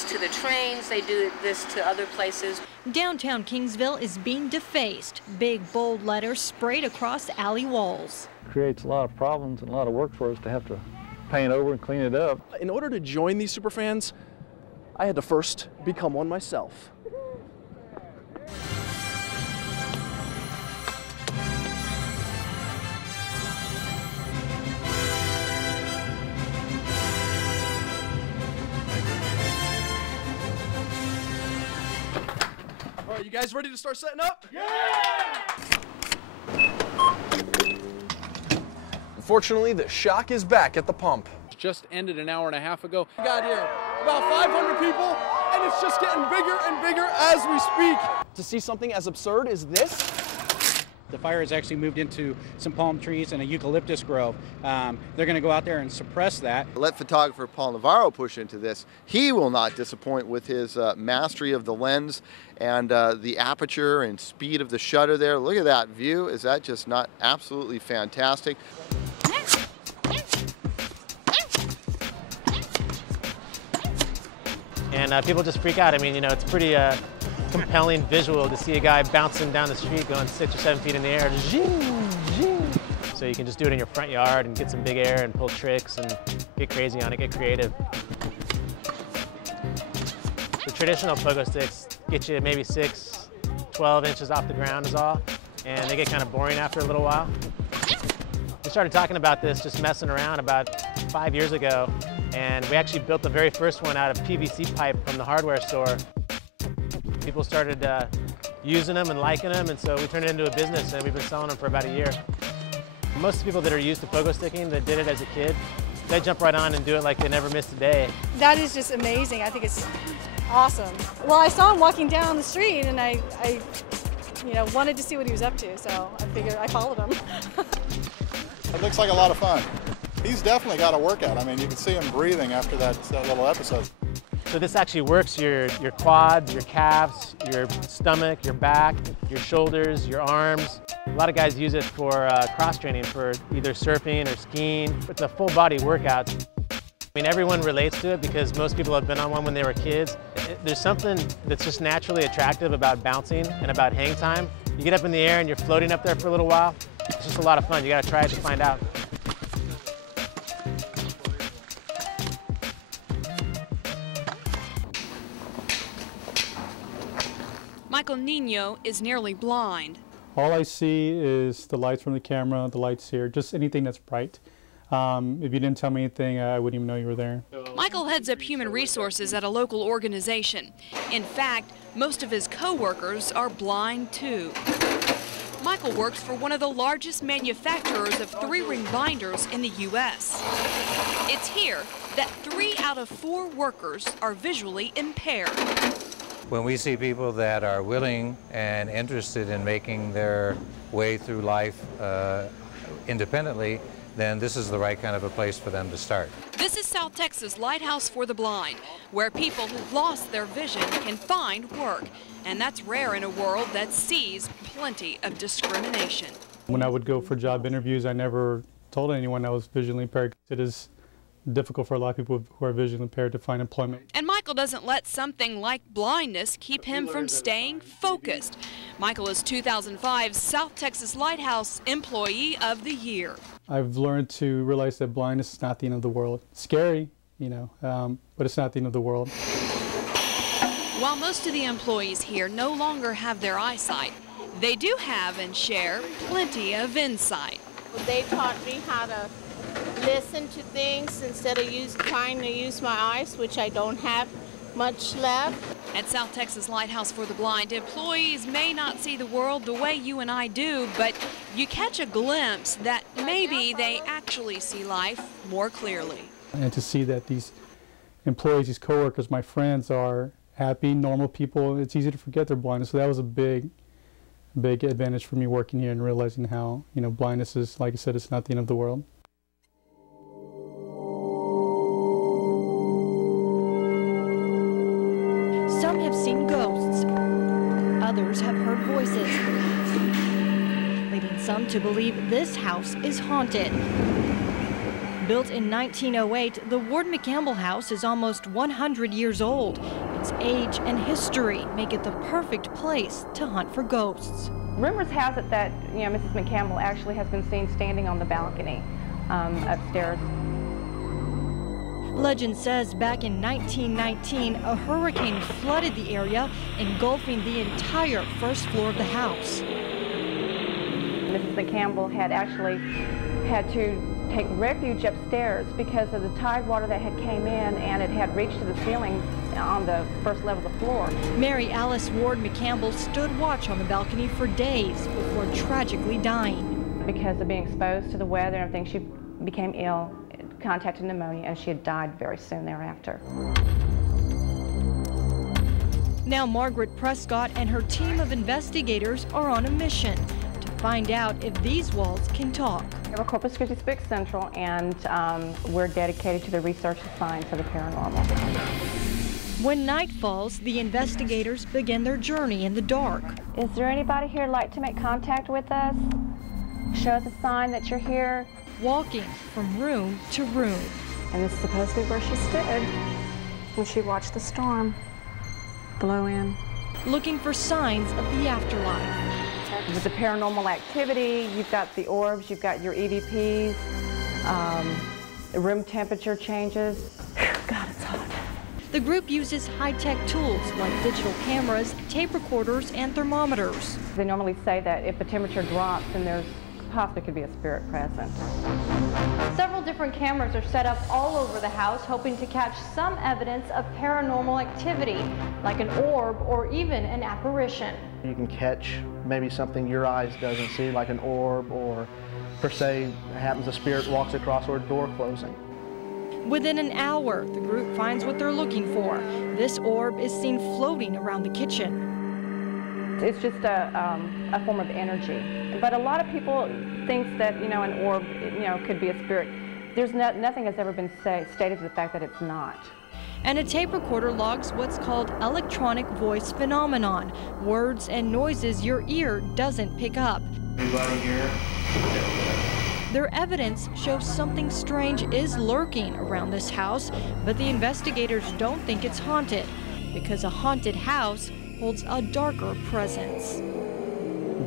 this to the trains, they do this to other places. Downtown Kingsville is being defaced. Big, bold letters sprayed across alley walls. Creates a lot of problems and a lot of work for us to have to paint over and clean it up. In order to join these superfans, I had to first become one myself. All right, you guys ready to start setting up? Yeah! Unfortunately, the shock is back at the pump. Just ended an hour and a half ago. We got here about 500 people, and it's just getting bigger and bigger as we speak. To see something as absurd as this, the fire has actually moved into some palm trees and a eucalyptus grove. They're going to go out there and suppress that. Let photographer Paul Navarro push into this. He will not disappoint with his mastery of the lens and the aperture and speed of the shutter there. Look at that view. Is that just not absolutely fantastic? And people just freak out. I mean, you know, it's pretty compelling visual to see a guy bouncing down the street going 6 or 7 feet in the air. So you can just do it in your front yard and get some big air and pull tricks and get crazy on it, get creative. The traditional pogo sticks get you maybe 6, 12 inches off the ground is all, and they get kind of boring after a little while. We started talking about this, just messing around about 5 years ago, and we actually built the very first one out of PVC pipe from the hardware store. People started using them and liking them, and so we turned it into a business, and we've been selling them for about a year. Most people that are used to pogo sticking, that did it as a kid, they jump right on and do it like they never missed a day. That is just amazing. I think it's awesome. Well, I saw him walking down the street, and I wanted to see what he was up to, so I figured I followed him. It looks like a lot of fun. He's definitely got a workout. I mean, you can see him breathing after that little episode. So this actually works your quads, your calves, your stomach, your back, your shoulders, your arms. A lot of guys use it for cross-training for either surfing or skiing. It's a full-body workout. I mean, everyone relates to it because most people have been on one when they were kids. There's something that's just naturally attractive about bouncing and about hang time. You get up in the air and you're floating up there for a little while. It's just a lot of fun. You gotta try it to find out. Michael Nino is nearly blind. All I see is the lights from the camera, the lights here, just anything that's bright. If you didn't tell me anything, I wouldn't even know you were there. Michael heads up human resources at a local organization. In fact, most of his co-workers are blind too. Michael works for one of the largest manufacturers of 3-ring binders in the U.S. It's here that 3 out of 4 workers are visually impaired. When we see people that are willing and interested in making their way through life independently, then this is the right kind of a place for them to start. This is South Texas Lighthouse for the Blind, where people who've lost their vision can find work. And that's rare in a world that sees plenty of discrimination. When I would go for job interviews, I never told anyone I was visually impaired. It is difficult for a lot of people who are visually impaired to find employment. And Michael doesn't let something like blindness keep him from staying focused. Michael is 2005's South Texas Lighthouse Employee of the Year. I've learned to realize that blindness is not the end of the world. It's scary, but it's not the end of the world. While most of the employees here no longer have their eyesight, they do have and share plenty of insight. They taught me how to listen to things instead of trying to use my eyes, which I don't have much left. At South Texas Lighthouse for the Blind, employees may not see the world the way you and I do, but you catch a glimpse that maybe they actually see life more clearly. And to see that these employees, these coworkers, my friends are happy, normal people, it's easy to forget their blindness. So that was a big advantage for me working here and realizing how, blindness is, like I said, it's not the end of the world. Some have seen ghosts. Others have heard voices, leading some to believe this house is haunted. Built in 1908, the Ward McCampbell house is almost 100 years old. Its age and history make it the perfect place to hunt for ghosts. Rumors has it that, Mrs. McCampbell actually has been seen standing on the balcony upstairs. Legend says back in 1919, a hurricane flooded the area, engulfing the entire first floor of the house. Mrs. McCampbell had actually had to take refuge upstairs because of the tide water that had came in, and it had reached to the ceiling on the first level of the floor. Mary Alice Ward McCampbell stood watch on the balcony for days before tragically dying. Because of being exposed to the weather and everything, she became ill, contracted pneumonia, and she had died very soon thereafter. Now Margaret Prescott and her team of investigators are on a mission to find out if these walls can talk. We're Corpus Christi Spirit Central, and we're dedicated to the research of science of the paranormal. When night falls, the investigators begin their journey in the dark. Is there anybody here who'd like to make contact with us? Show us a sign that you're here. Walking from room to room. And this is supposed to be where she stood when she watched the storm blow in. Looking for signs of the afterlife. With the paranormal activity, you've got the orbs, you've got your EVPs, the room temperature changes. God, it's hot. The group uses high-tech tools like digital cameras, tape recorders, and thermometers. They normally say that if the temperature drops, then there's possibly could be a spirit present. Several different cameras are set up all over the house, hoping to catch some evidence of paranormal activity, like an orb or even an apparition. You can catch maybe something your eyes doesn't see, like an orb, or per se happens a spirit walks across or a door closing. Within an hour, the group finds what they're looking for. This orb is seen floating around the kitchen. It's just a form of energy. But a lot of people think that, an orb, could be a spirit. There's nothing has ever been stated to the fact that it's not. And a tape recorder logs what's called electronic voice phenomenon, words and noises your ear doesn't pick up. Anybody here? Their evidence shows something strange is lurking around this house, but the investigators don't think it's haunted, because a haunted house holds a darker presence.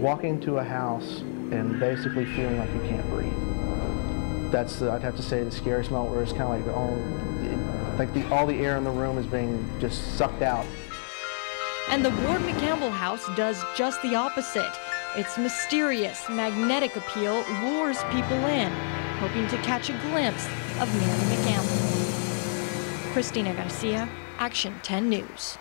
Walking to a house and basically feeling like you can't breathe. That's, I'd have to say, the scariest moment, where it's kind of like all the air in the room is being just sucked out. And the Ward McCampbell house does just the opposite. Its mysterious, magnetic appeal lures people in, hoping to catch a glimpse of Mary McCampbell. Christina Garcia, Action 10 News.